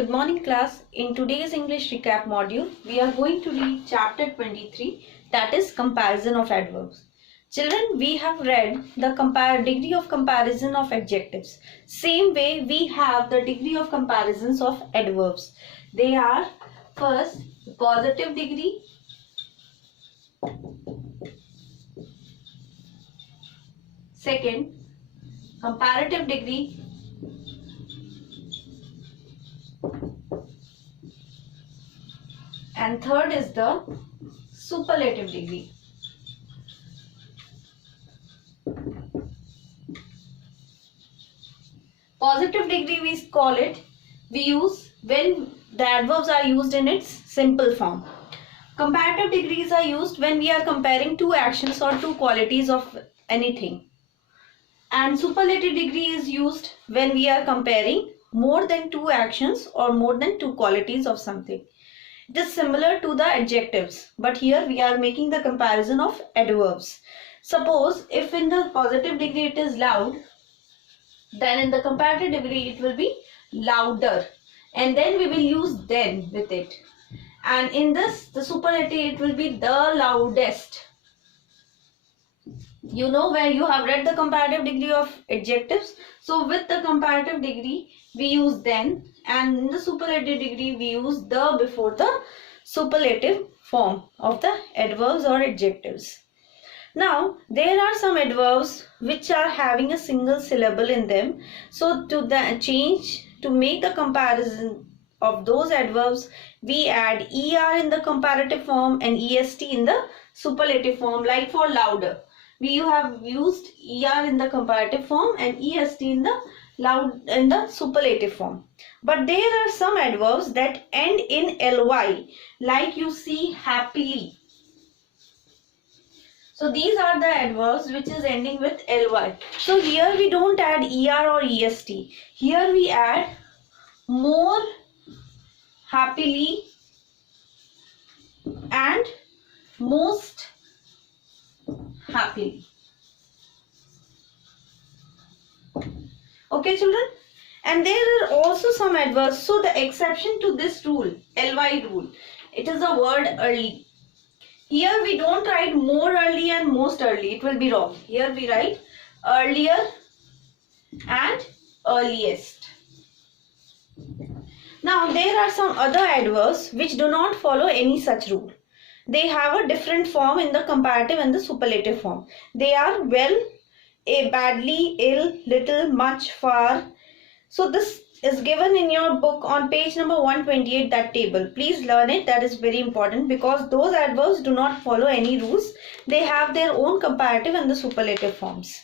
Good morning class. In today's English recap module, we are going to read chapter 23, that is comparison of adverbs. Children, we have read the degree of comparison of adjectives. Same way we have the degree of comparisons of adverbs. They are first positive degree, second comparative degree, and third is the superlative degree. Positive degree we call it, we use when the adverbs are used in its simple form. Comparative degrees are used when we are comparing two actions or two qualities of anything. And superlative degree is used when we are comparing more than two actions or more than two qualities of something. It is similar to the adjectives, but here we are making the comparison of adverbs. Suppose if in the positive degree it is loud, then in the comparative degree it will be louder, and then we will use then with it. And in this, the superlative, it will be the loudest. You know, where you have read the comparative degree of adjectives, so with the comparative degree we use then, and in the superlative degree we use the before the superlative form of the adverbs or adjectives. Now, there are some adverbs which are having a single syllable in them. So, to make the comparison of those adverbs, we add er in the comparative form and est in the superlative form. Like for louder, we have used er in the comparative form and est in the superlative form. But there are some adverbs that end in ly, like you see happily. So these are the adverbs which is ending with ly. So here we don't add er or est. Here we add more happily and most happily. Okay children? And there are also some adverbs. So the exception to this rule, ly rule, it is the word early. Here we don't write more early and most early. It will be wrong. Here we write earlier and earliest. Now there are some other adverbs which do not follow any such rule. They have a different form in the comparative and the superlative form. They are well, badly, ill, little, much, far. So this is given in your book on page number 128, that table. Please learn it. That is very important because those adverbs do not follow any rules. They have their own comparative and the superlative forms.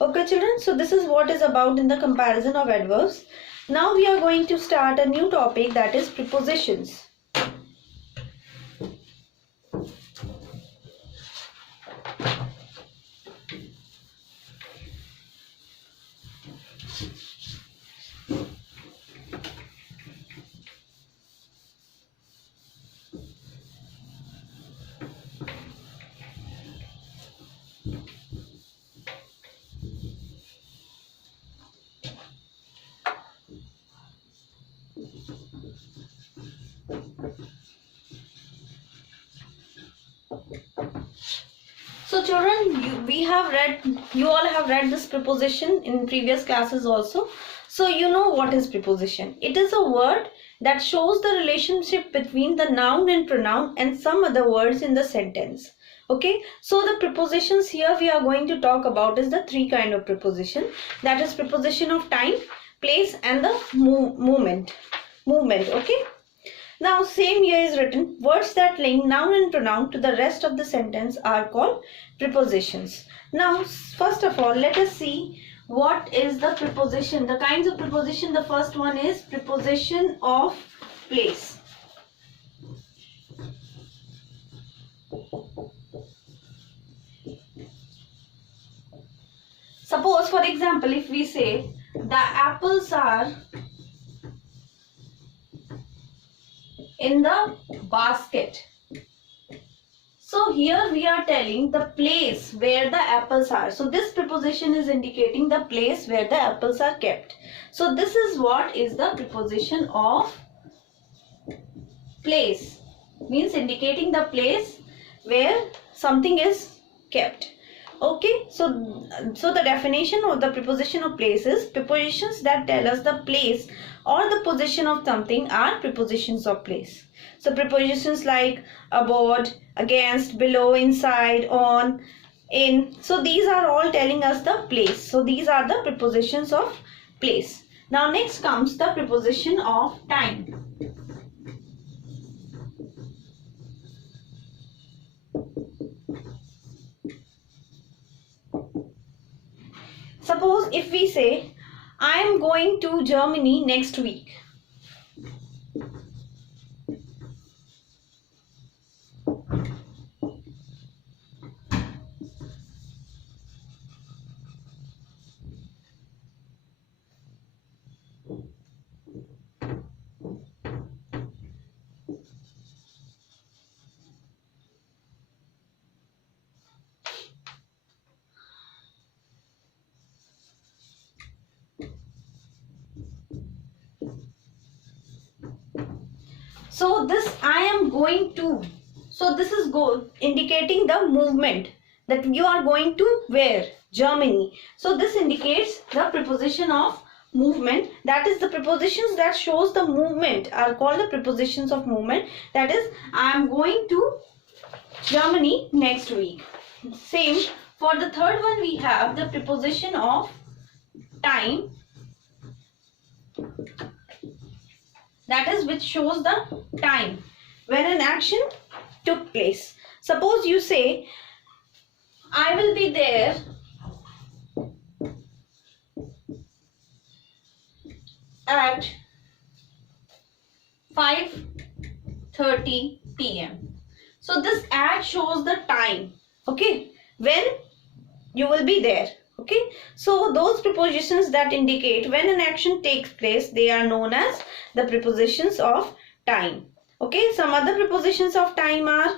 Okay children, so this is what is about in the comparison of adverbs. Now we are going to start a new topic, that is prepositions. So children, you all have read this preposition in previous classes also. So you know what is preposition. It is a word that shows the relationship between the noun and pronoun and some other words in the sentence. Okay, so the prepositions here we are going to talk about is the three kind of preposition. That is preposition of time, place and the movement. Okay. Now same here is written, words that link noun and pronoun to the rest of the sentence are called prepositions. Now first of all, let us see what is the preposition. The kinds of preposition, the first one is preposition of place. Suppose for example, if we say the apples are in the basket. So here we are telling the place where the apples are. So this preposition is indicating the place where the apples are kept. So this is what is the preposition of place means indicating the place where something is kept. Okay, so the definition of the preposition of place is prepositions that tell us the place or the position of something are prepositions of place. So prepositions like aboard, against, below, inside, on, in, so these are all telling us the place. So these are the prepositions of place. Now next comes the preposition of time. Suppose if we say, I am going to Germany next week. So this I am going to, so this is indicating the movement that you are going to where? Germany. So this indicates the preposition of movement. That is, the prepositions that shows the movement are called the prepositions of movement. That is, I am going to Germany next week. Same for the third one, we have the preposition of time. That is, which shows the time when an action took place. Suppose you say, I will be there at 5:30 p.m. So this at shows the time, okay, when you will be there. Okay, so those prepositions that indicate when an action takes place, they are known as the prepositions of time. Okay, some other prepositions of time are,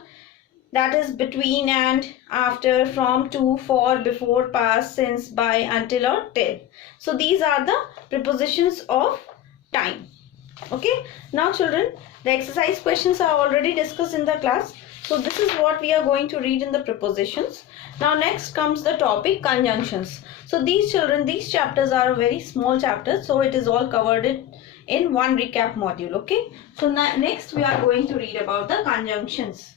that is, between, and, after, from, to, for, before, past, since, by, until, or till. So these are the prepositions of time. Okay, now children, the exercise questions are already discussed in the class. So this is what we are going to read in the prepositions. Now next comes the topic conjunctions. So these chapters are very small chapters. So it is all covered in one recap module. Okay. So next we are going to read about the conjunctions.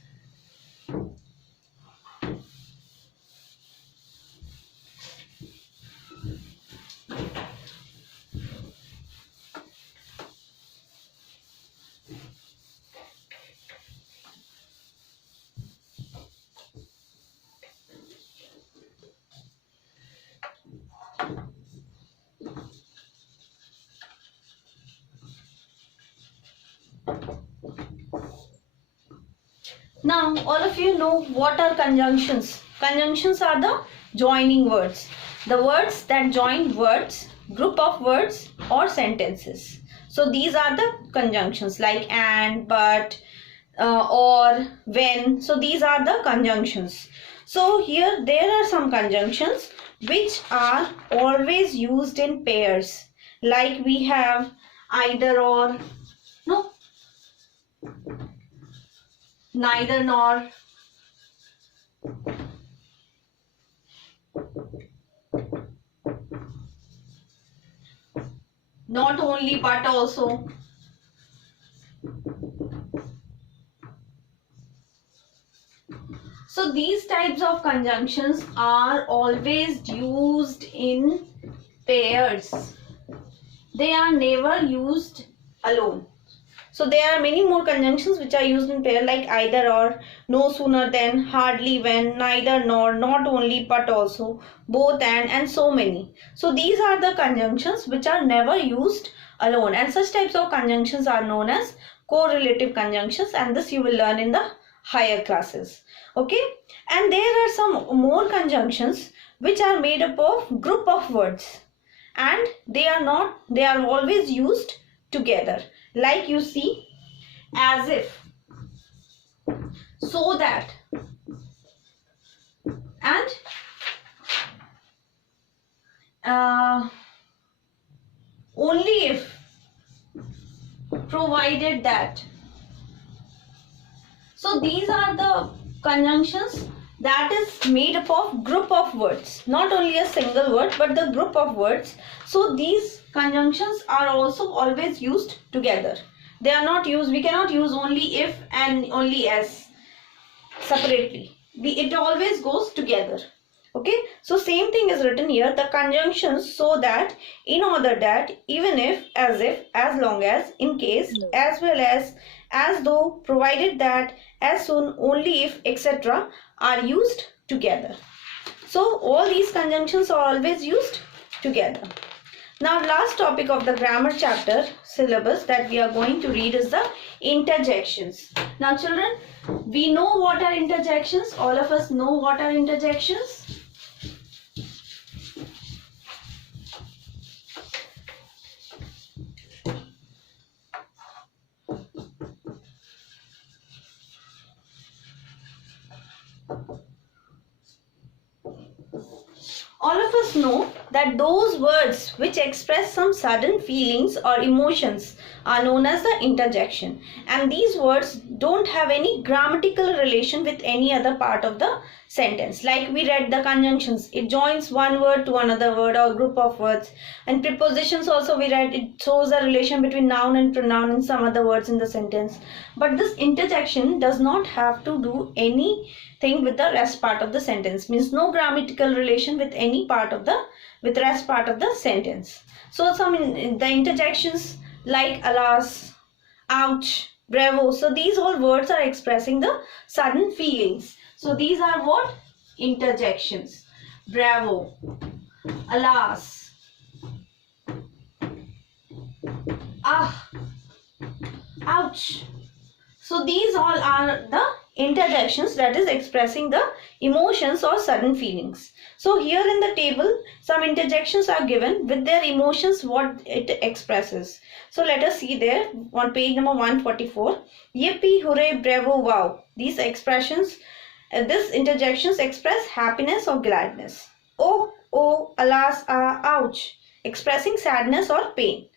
Now all of you know what are conjunctions. Conjunctions are the joining words. The words that join words, group of words, or sentences. So these are the conjunctions like and, but, or, when. So these are the conjunctions. So here there are some conjunctions which are always used in pairs. Like we have either or, no, neither nor, not only but also, so these types of conjunctions are always used in pairs. They are never used alone. So there are many more conjunctions which are used in pair, like either or, no sooner than, hardly when, neither nor, not only but also, both and so many. So these are the conjunctions which are never used alone, and such types of conjunctions are known as correlative conjunctions, and this you will learn in the higher classes. Okay, and there are some more conjunctions which are made up of group of words, and they are always used together. Like you see, as if, so that, and only if, provided that. So these are the conjunctions that is made up of group of words, not only a single word but the group of words. So these conjunctions are also always used together. They are not used, we cannot use only if and only as separately. It always goes together. Okay, so same thing is written here, the conjunctions so that, in order that, even if, as long as, in case, as well as though, provided that, as soon, only if, etc. are used together. So all these conjunctions are always used together. Now last topic of the grammar chapter syllabus that we are going to read is the interjections. Now children, we know what are interjections. All of us know what are interjections. All of us know that those words which express some sudden feelings or emotions are known as the interjection, and these words don't have any grammatical relation with any other part of the sentence. Like we read the conjunctions, it joins one word to another word or group of words, and prepositions also we read, it shows a relation between noun and pronoun and some other words in the sentence. But this interjection does not have to do anything with the rest part of the sentence, means no grammatical relation with any part of the rest part of the sentence. So some the interjections like alas, ouch, bravo, so these all words are expressing the sudden feelings. So these are what? Interjections. Bravo, alas, ah, ouch. So these all are the interjections that is expressing the emotions or sudden feelings. So here in the table, some interjections are given with their emotions, what it expresses. So let us see there on page number 144. Yippee, hooray, bravo, wow. These expressions, these interjections express happiness or gladness. Oh, oh, alas, ah, ouch, expressing sadness or pain.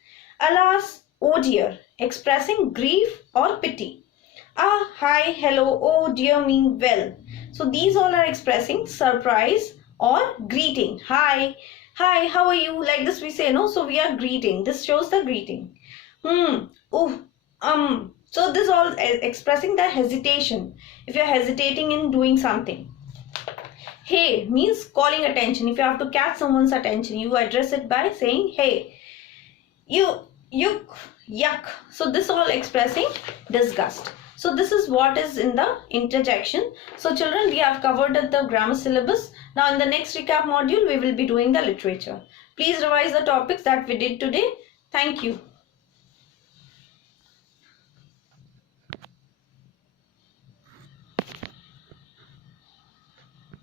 Alas, oh dear, expressing grief or pity. Ah, hi, hello, oh dear me, well. So these all are expressing surprise or greeting. Hi, hi, how are you? Like this we say, no? So we are greeting. This shows the greeting. So this all is expressing the hesitation. If you are hesitating in doing something. Hey means calling attention. If you have to catch someone's attention, you address it by saying hey. You, yuck. So this all expressing disgust. So this is what is in the interjection. So children, we have covered the grammar syllabus. Now in the next recap module, we will be doing the literature. Please revise the topics that we did today. Thank you.